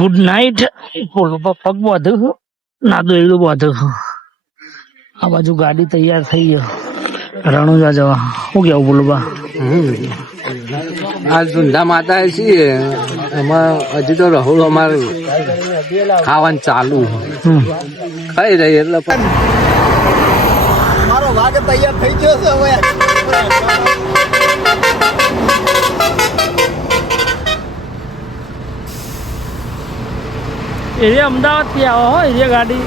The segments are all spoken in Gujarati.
Good night. પગ બાંધું છું, ના તો એડું બાંધું છું. આ બાજુ ગાડી તૈયાર થઈ ગયો રણુજા જવા. શું કેવું બોલું બા? આ ઝુંડા માતા છીએ એમાં હજી તો રહું અમારું ખાવાનું ચાલુ ખાઈ રહી એટલે મારો વાઘ તૈયાર થઈ ગયો છે હવે. એ અમદાવાદ થી આવો હો એ ગાડી.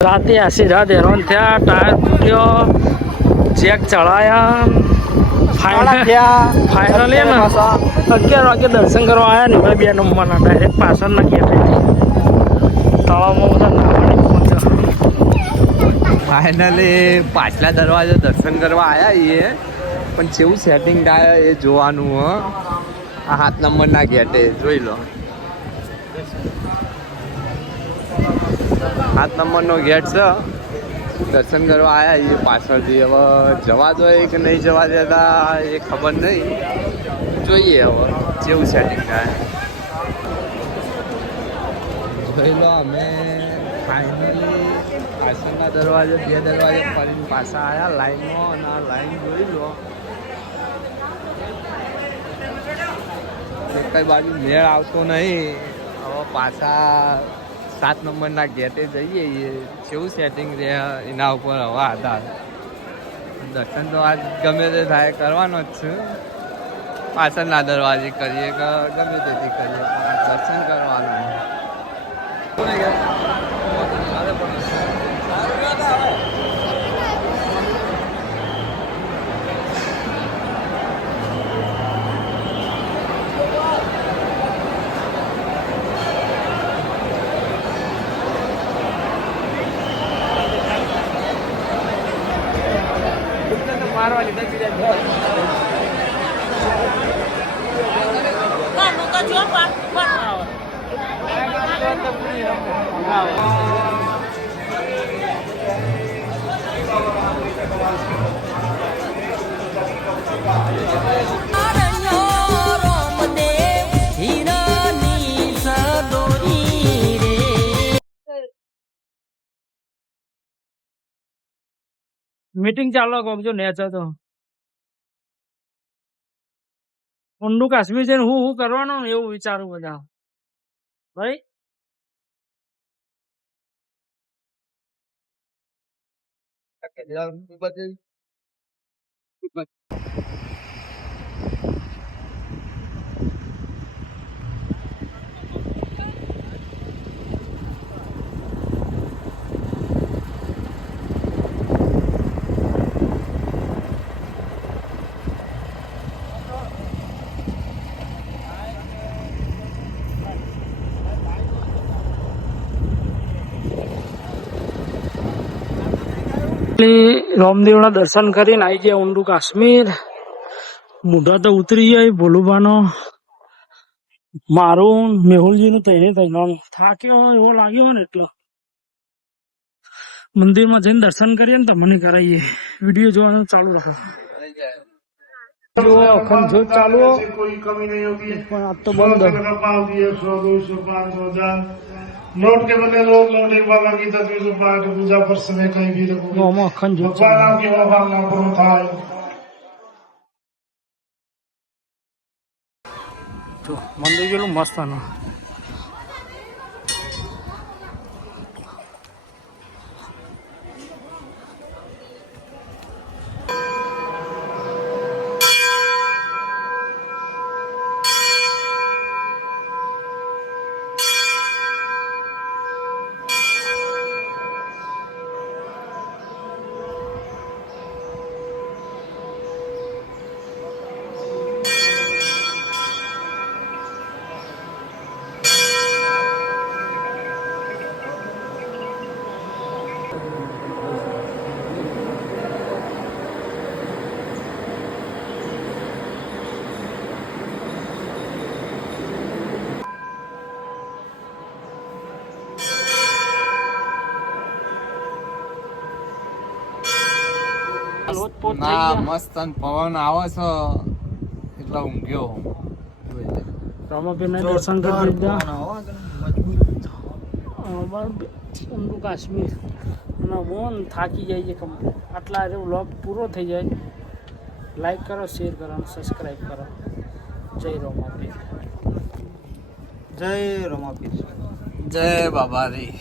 રાતે આશીર્વાદ હેરાન થયા, ટાયર તૂટ્યો, ચેક ચડાયા. ફાઇનલી ને 11 વાગે દર્શન કરવા આવ્યા ને ભાઈ 2 નંબરના ડાયરેક્ટ પાછળના ગેટેથી તળાવમાં બધા નાવાની પહોંચ્યા. ફાઇનલી પાછલા દરવાજે દર્શન કરવા આવ્યા છીએ પણ કેવું સેટિંગ થાય એ જોવાનું હ. આ 7 નંબરના ગેટે જોઈ લો. 7 નંબરનો ગેટ છે. દર્શન કરવા આવ્યા એ પાછળથી. હવે જવા દો કે નહીં જવા દેતા એ ખબર નહીં, જોઈએ હવે જેવું સેટિંગ થાય. જોઈ લો અમે ફાઇનલી પાછળના દરવાજે 2 દરવાજે ફરીને પાછા આવ્યા લાઈનમાં. અને આ લાઈન જોઈ લો કઈ બાજુ મેળ આવતો નહીં. હવે પાછા 7 નંબરના ગેટે જઈએ કેવું સેટિંગ રહે એના ઉપર હવે આધાર. દર્શન તો આજ ગમે તે થાય કરવાનો જ છે. પાછળના દરવાજે કરીએ કે ગમે તેથી કરીએ પણ દર્શન કરવાનું. મીટિંગ ચાલો કોક જો નેચર તો ઊંડું કાશ્મીર જઈને હું કરવાનું ને એવું વિચારું બધા ભાઈ. રામદેવના દર્શન કરીને આવી ગયા ઊંડું કાશ્મીર. મોઢા તો ઉતરી જાય ભોલુભાનો, મારું મેહુલજીનું તૈયારી થઈ થાક્યો એવો લાગ્યો ને એટલો. મંદિરમાં જઈને દર્શન કરીએ ને તમને કરાવીએ. વિડીયો જોવાનું ચાલુ રાખો. અખંડ જ્યોત ચાલુ कोई कमी नहीं होती है. પણ આ તો બંધ. पाव दिए 100 200 500 1000 नोट के बदले लोग लौटे बाबा की तस्वीर से पाठ पूजा पर समय कहीं भी रखो. આમાં અખંડ જ્યોત भगवान ચાલુ. आपकी वफा पूर्ण था. જો મંદિર કેટલું મસ્ત આનું. પોત થઈ ના ગયા મસ્ત અને પવન આવે છે એટલે ઊંઘ્યો રમાપીને દર્શન કરી દીધા ઊંડું કાશ્મીર અને મોન થાકી જાય છે કમ્પ્લીટ આટલા હારે વ્લોગ પૂરો થઈ જાય લાઈક કરો શેર કરો અને સબસ્ક્રાઈબ કરો જય રમાપીર જય રમાપીર જય બાબારી